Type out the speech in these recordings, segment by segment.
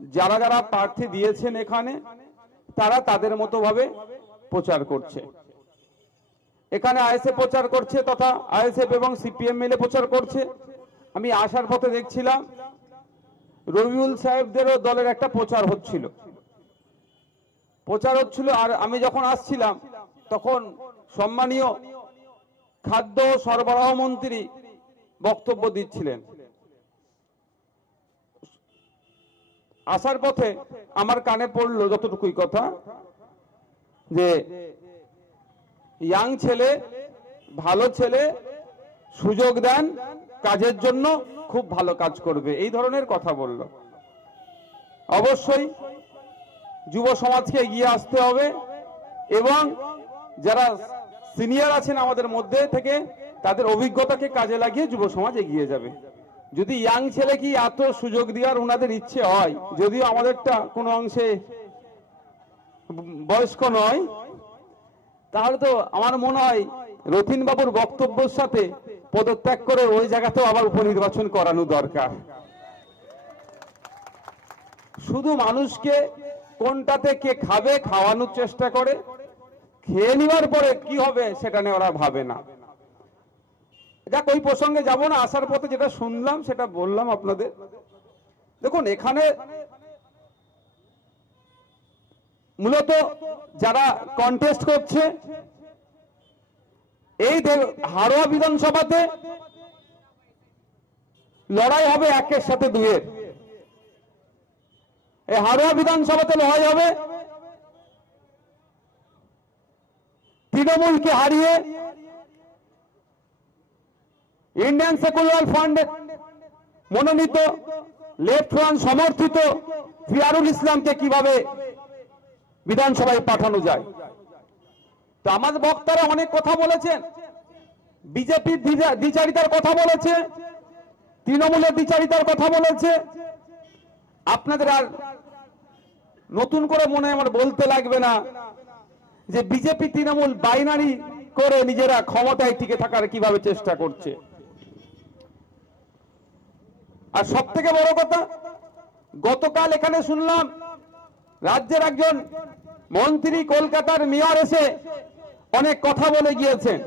যারা যারা প্রার্থী দিয়েছেন এখানে, তারা তাদের মতো ভাবে প্রচার করছে। এখানে আইএসএফ প্রচার করছে তথা আইএসএফ এবং সিপিএম মিলে প্রচার করছে। আমি আসার পথে দেখছিলাম, রবিউল সাহেবদেরও দলের একটা প্রচার হচ্ছিল। প্রচার হচ্ছিল আর আমি যখন আসছিলাম, তখন সম্মানীয় খাদ্য সরবরাহ মন্ত্রী বক্তব্য দিচ্ছিলেন। আসার পথে আমার কানে পড়ল যতটুকুই কথা, যে ইয়াং ছেলে, ভালো ছেলে, সুযোগ দেন, কাজের জন্য খুব ভালো কাজ করবে। এই ধরনের কথা বলল। অবশ্যই যুব সমাজকে এগিয়ে আসতে হবে এবং যারা সিনিয়র আছেন আমাদের মধ্যে থেকে তাদের অভিজ্ঞতাকে কাজে লাগিয়ে যুব সমাজ এগিয়ে যাবে। যদি ইয়াং ছেলে কি এত সুযোগ দেওয়ার ওনাদের ইচ্ছে হয়, যদিও আমাদেরটা কোনো অংশে বয়স্ক নয়, তাহলে তো আমার মনে হয় রথিন বাবুর বক্তব্যের সাথে পদত্যাগ করে ওই জায়গাতেও আবার উপনির্বাচন করানো দরকার। শুধু মানুষকে কোনটাতে কে খাবে খাওয়ানোর চেষ্টা করে, খেয়ে নেওয়ার পরে কি হবে সেটা নিয়ে ওরা ভাবে না। যাক, ওই প্রসঙ্গে যাব না, আসার পথে যেটা শুনলাম, সেটা বললাম আপনাদের। দেখুন, এখানে মূলত যারা কন্টেস্ট করছে, এই হাড়োয়া বিধানসভাতে লড়াই হবে একের সাথে দুয়ের এই হাড়োয়া বিধানসভাতে লড়াই হবে তৃণমূলকে হারিয়ে ইন্ডিয়ান সেকুলার ফান্ড মনোনীত লেফট ফ্রন্ট সমর্থিত ফিয়ারুল ইসলামকে কীভাবে বিধানসভায় পাঠানো যায়? তো আমার বক্তারা অনেক কথা বলেছেন। বিজেপির দ্বিচারিতার কথা বলেছে। তৃণমূলের দ্বিচারিতার কথা বলেছে। আপনাদের আর নতুন করে মনে আমার বলতে লাগবে না যে বিজেপি তৃণমূল বাইনারি করে নিজেরা ক্ষমতায় টিকে থাকার কীভাবে চেষ্টা করছে। আর সব থেকে বড় কথা, গতকাল এখানে শুনলাম রাজ্যের একজন মন্ত্রী কলকাতার মেয়র এসে অনেক কথা বলে গিয়েছেন।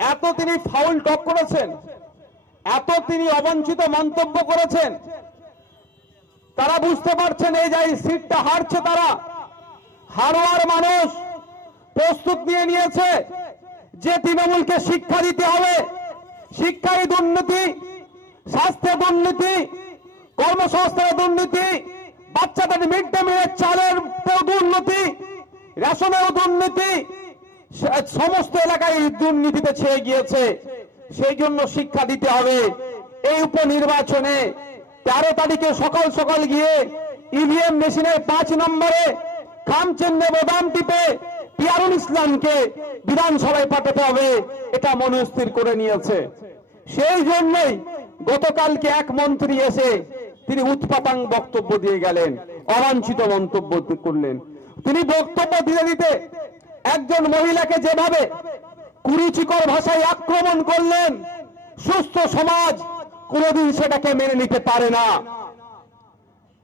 এত তিনি ফাউল টক করেছেন, এত তিনি অবাঞ্ছিত মন্তব্য করেছেন। তারা বুঝতে পারছেন এই যে এই সিটটা হারছে তারা। হারোয়ার মানুষ প্রস্তুত নিয়ে নিয়েছে যে তৃণমূলকে শিক্ষা দিতে হবে। শিক্ষায় দুর্নীতি স্বাস্থ্যে দুর্নীতি কর্মসংস্থানে দুর্নীতি, বাচ্চাদের মিড ডে মিলের চালের দুর্নীতি রেশনেও দুর্নীতি সমস্ত এলাকায় দুর্নীতিতে ছেয়ে গিয়েছে। সেই জন্য শিক্ষা দিতে হবে। এই উপনির্বাচনে তেরো তারিখে সকাল সকাল গিয়ে ইভিএম মেশিনের পাঁচ নম্বরে খাম চিহ্নে বোদাম টিপে পিয়ারুল ইসলামকে বিধানসভায় পাঠাতে হবে। এটা মনস্থির করে নিয়েছে। সেই জন্যই গতকালকে এক মন্ত্রী এসে তিনি উৎপাতাং বক্তব্য দিয়ে গেলেন, অবাঞ্ছিত মন্তব্য করলেন। তিনি বক্তব্য দিতে দিতে একজন মহিলাকে যেভাবে কুরুচিকর ভাষায় আক্রমণ করলেন, সুস্থ সমাজ কোনোদিন সেটাকে মেনে নিতে পারে না।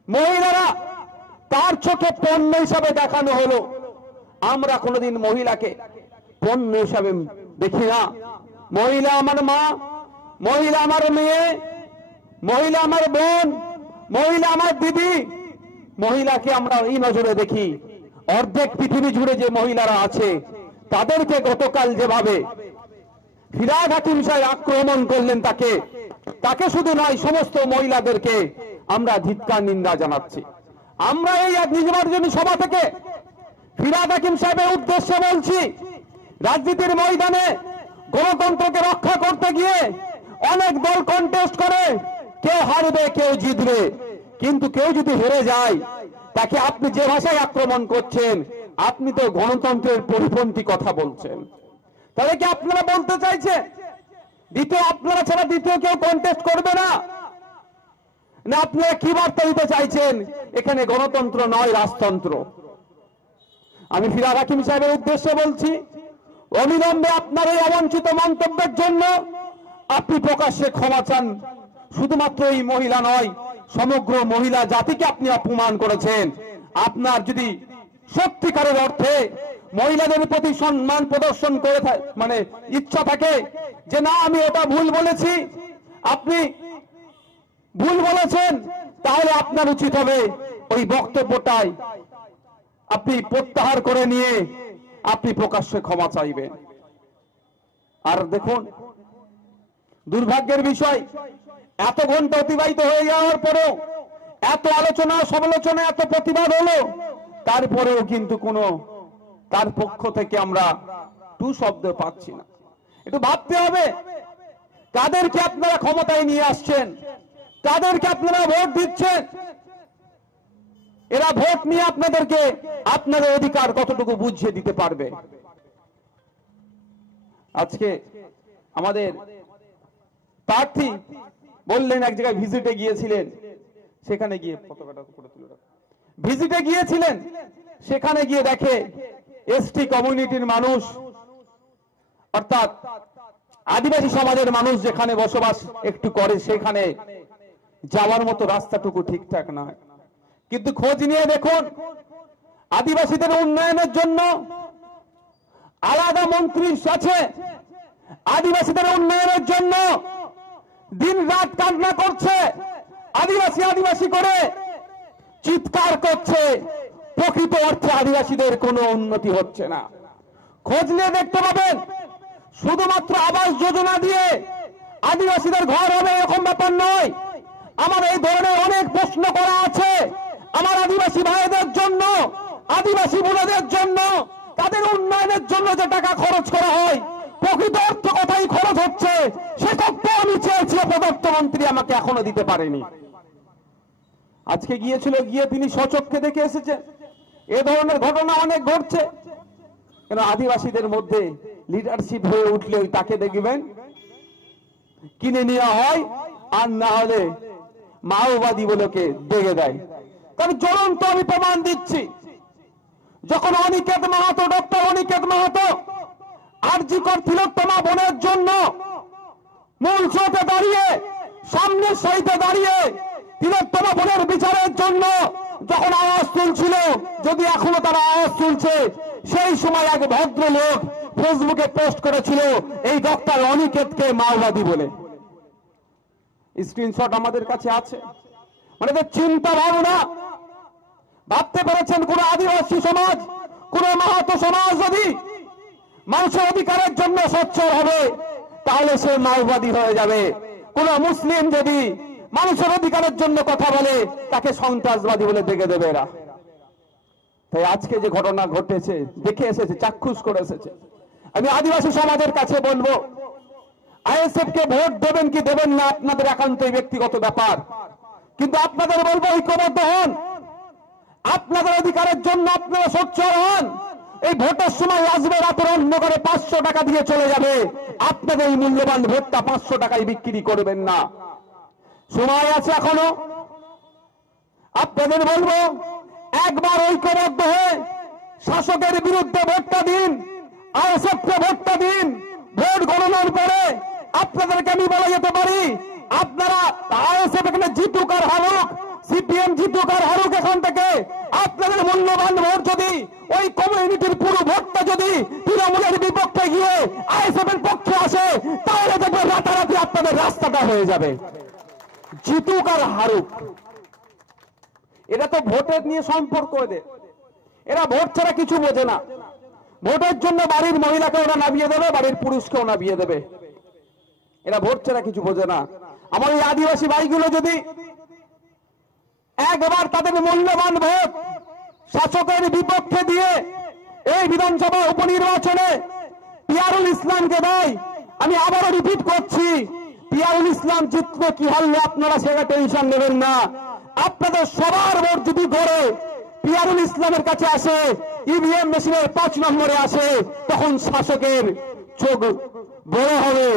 মহিলারা তার চোখে পণ্য হিসাবে দেখানো হলো। আমরা কোনোদিন মহিলাকে পণ্য হিসাবে দেখি না। মহিলা আমার মা মহিলা আমার মেয়ে, মহিলা আমার বোন, মহিলা আমার দিদি। মহিলাকে আমরা এই নজরে দেখি। অর্ধেক পৃথিবী জুড়ে যে মহিলারা আছে, তাদেরকে গতকাল যেভাবে আক্রমণ করলেন তাকে তাকে শুধু নয়, সমস্ত মহিলাদেরকে আমরা ধিৎকার নিন্দা জানাচ্ছি। আমরা এই এক নির্বাচনী সভা থেকে ফিরাদ হাকিম সাহেবের উদ্দেশ্যে বলছি, রাজনীতির ময়দানে গণতন্ত্রকে রক্ষা করতে গিয়ে অনেক দল কন্টেস্ট করে, কেউ হারবে, কেউ জিতবে। কিন্তু কেউ যদি হেরে যায়, তাকে আপনি যে ভাষায় আক্রমণ করছেন, আপনি তো গণতন্ত্রের পরিপন্থী কথা বলছেন। তাহলে কি আপনারা বলতে চাইছেন? দ্বিতীয়, আপনারা ছাড়া দ্বিতীয় কেউ কন্টেস্ট করবে না? না, আপনারা কি বার্তা দিতে চাইছেন? এখানে গণতন্ত্র নয়, রাজতন্ত্র। আমি ফিরাদ হাকিম সাহেবের উদ্দেশ্যে বলছি, অবিলম্বে আপনার এই অবাঞ্ছিত মন্তব্যের জন্য আপনি প্রকাশ্যে ক্ষমা চান। শুধুমাত্র এই মহিলা নয়, সমগ্র মহিলা জাতিকে আপনি অপমান করেছেন। আপনার যদি সত্যিকারের অর্থে মহিলাদের প্রতি সম্মান প্রদর্শন করে মানে ইচ্ছা থাকে যে, না, আমি ওটা ভুল বলেছি। আপনি ভুল বলেছেন, তাহলে আপনার উচিত হবে ওই বক্তব্যটাই আপনি প্রত্যাহার করে নিয়ে আপনি প্রকাশ্যে ক্ষমা চাইবেন। আর দেখুন দুর্ভাগ্যের বিষয়, এত ঘণ্টা অতিবাহিত হয়ে যাওয়ার পরেও, এত আলোচনা, সমালোচনা, এত প্রতিবাদ হলো, তারপরেও কিন্তু কোনো, তার পক্ষ থেকে আমরা টু শব্দ পাচ্ছি না। একটু ভাবতে হবে, কাদেরকে আপনারা ক্ষমতায় নিয়ে আসছেন? কাদেরকে আপনারা ভোট দিচ্ছেন? এরা ভোট নিয়ে আপনাদেরকে আপনাদের অধিকার কতটুকু বুঝিয়ে দিতে পারবে? আজকে আমাদের প্রার্থী বললেন এক জায়গায় ভিজিটে গিয়েছিলেন, সেখানে গিয়ে পতাকাটা উপরে তুলে ভিজিটে গিয়েছিলেন, সেখানে গিয়ে দেখে এসটি কমিউনিটির মানুষ, অর্থাৎ আদিবাসী সমাজের মানুষ যেখানে বসবাস একটু করে, সেখানে যাওয়ার মতো রাস্তাটুকু ঠিকঠাক নয়। কিন্তু খোঁজ নিয়ে দেখুন, আদিবাসীদের উন্নয়নের জন্য আলাদা মন্ত্রী আছে আদিবাসীদের উন্নয়নের জন্য দিন রাত কান্না করছে, আদিবাসী আদিবাসী করে, চিৎকার করছে। প্রকৃত অর্থে আদিবাসীদের কোনো উন্নতি হচ্ছে না। খোঁজ নিয়ে দেখতে পাবেন, শুধুমাত্র আবাস যোজনা দিয়ে আদিবাসীদের ঘর হবে এরকম ব্যাপার নয়। আমার এই ধরনের অনেক প্রশ্ন করা আছে। আমার আদিবাসী ভাইদের জন্য, আদিবাসী বোনদের জন্য, তাদের উন্নয়নের জন্য যে টাকা খরচ করা হয়, প্রকৃত অর্থ কথাই খরচ হচ্ছে? সে তথ্য আমি চেয়েছি প্রদত্ত মন্ত্রী আমাকে এখনও দিতে পারেনি। আজকে গিয়েছিল, গিয়ে তিনি সচক্ষে দেখে এসেছেন এ ধরনের ঘটনা অনেক ঘটছে। কেন আদিবাসীদের মধ্যে লিডারশিপ হয়ে উঠলে ওই তাকে দেখবেন? কিনে নেওয়া হয়, আর না হলে মাওবাদী বলেকে দেখে দেয়। কারণ জ্বলন্ত আমি প্রমাণ দিচ্ছি, যখন অনিকেত মাহাতো, ডক্টর অনিকেত মাহাতো আরজিকর তিলোত্তমা বোনের জন্য মূল স্রোতে দাঁড়িয়ে সামনের সাইতে দাঁড়িয়ে তিলোত্তমা বোনের বিচারের জন্য যখন আওয়াজ তুলছিল, যদি এখনও তারা আওয়াজ তুলছে, সেই সময় এক ভদ্রলোক ফেসবুকে পোস্ট করেছিল, এই ডক্টর অনিকেতকে মাওবাদী বলে। স্ক্রিনশট আমাদের কাছে আছে। মানে তো চিন্তা ভাবনা, ভাবতে পেরেছেন কোন আদিবাসী সমাজ, কোন মাহাতো সমাজ যদি মানুষের অধিকারের জন্য সোচ্চার হবে তাহলে সে মাওবাদী হয়ে যাবে। কোন মুসলিম যদি মানুষের অধিকারের জন্য কথা বলে, তাকে সন্ত্রাসবাদী বলে দেখে দেবে এরা। তাই আজকে যে ঘটনা ঘটেছে, দেখে এসেছে, চাক্ষুষ করে এসেছে। আমি আদিবাসী সমাজের কাছে বলব আইএসএফ কে ভোট দেবেন কি দেবেন না, আপনাদের একান্তই ব্যক্তিগত ব্যাপার। কিন্তু আপনাদের বলব, ঐক্যবদ্ধ হন। আপনাদের অধিকারের জন্য আপনারা সোচ্চার হন। এই ভোটের সময় আসবে রাতের অন্ধকারে পাঁচশো টাকা দিয়ে চলে যাবে। আপনাদের এই মূল্যবান ভোটটা পাঁচশো টাকায় বিক্রি করবেন না। সময় আছে এখনও। আপনাদের বলব, একবার ঐক্যবদ্ধ হয়ে শাসকের বিরুদ্ধে ভোটটা দিন আইএসএফকে ভোটটা দিন, ভোট গণনার পরে আপনাদেরকে আমি বলা যেতে পারি, আপনারা আইএসএফ এখানে জিতুক আর হারুক সিপিএম জিতুক আর হারুক এখান থেকে আপনাদের মূল্যবান ভোট যদি ওই কমিউনিটির পুরো ভোটটা তৃণমূলের বিপক্ষে গিয়ে পক্ষে আসে, তাহলে দেখবেন রাতারাতি আপনাদের রাস্তাটা হয়ে যাবে। জিতুক আর হারুক। তো ভোটের নিয়ে সম্পর্ক এরা ভোট ছাড়া কিছু বোঝে না। ভোটের জন্য বাড়ির মহিলাকে ওরা নামিয়ে দেবে, বাড়ির পুরুষকেও নামিয়ে দেবে। এরা ভোট ছাড়া কিছু বোঝে না। আমার এই আদিবাসী ভাইগুলো যদি একবার তাদের মূল্যবান ভোট শাসকের বিপক্ষে দিয়ে এই বিধানসভা উপনির্বাচনে পিয়ারুল ইসলামকে দেয়। আমি আবারও রিপিট করছি, পিয়ারুল ইসলাম জিতবে কি হারলে আপনারা সেটা টেনশন নেবেন না। আপনাদের সবার ভোট যদি করে পিয়ারুল ইসলামের কাছে আসে ইভিএম মেশিনের পাঁচ নম্বরে আসে, তখন শাসকের চোখ বড় হবে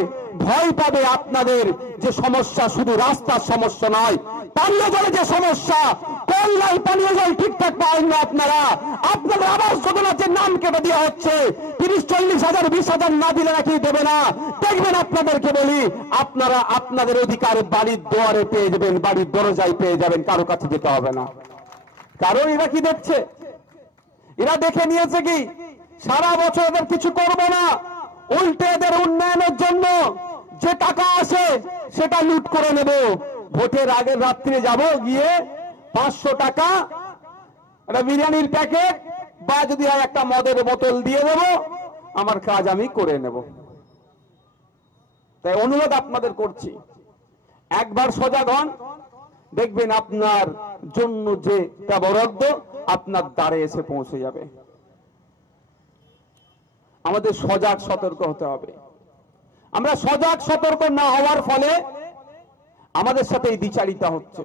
ভয় পাবে আপনাদের যে সমস্যা শুধু রাস্তার সমস্যা নয়। পানীয় জলে যে সমস্যা কল্যাণ পানীয় জল ঠিকঠাক পাবেন না আপনারা? আপনাদের আবাস যোজনার যে নাম কেটে দেওয়া হচ্ছে, তিরিশ, চল্লিশ হাজার, বিশ হাজার না দিলে নাকি দেবে না। দেখবেন আপনাদেরকে বলি, আপনারা আপনাদের অধিকার বাড়ির দুয়ারে পেয়ে যাবেন, বাড়ির দরজায় পেয়ে যাবেন, কারও কাছে যেতে হবে না। কারণ এরা কি দেখছে? এরা দেখে নিয়েছে কি, সারা বছর এদের কিছু করবে না। উল্টে এদের উন্নয়নের জন্য। যে টাকা আসে সেটা লুট করে নেব। ভোটের আগের রাত্রে যাব, গিয়ে পাঁচশো টাকা, একটা বিরিয়ানির প্যাকেট বা যদি হয় একটা মদের বোতল দিয়ে দেব। আমার কাজ আমি করে নেব। তাই অনুরোধ আপনাদের করছি। একবার সজাগ হন। দেখবেন আপনার জন্য যে বরাদ্দ, আপনার দ্বারে এসে পৌঁছে যাবে। আমাদের সজাগ সতর্ক হতে হবে। আমরা সজাগ সতর্ক না হওয়ার ফলে আমাদের সাথে এই দ্বিচারিতা হচ্ছে।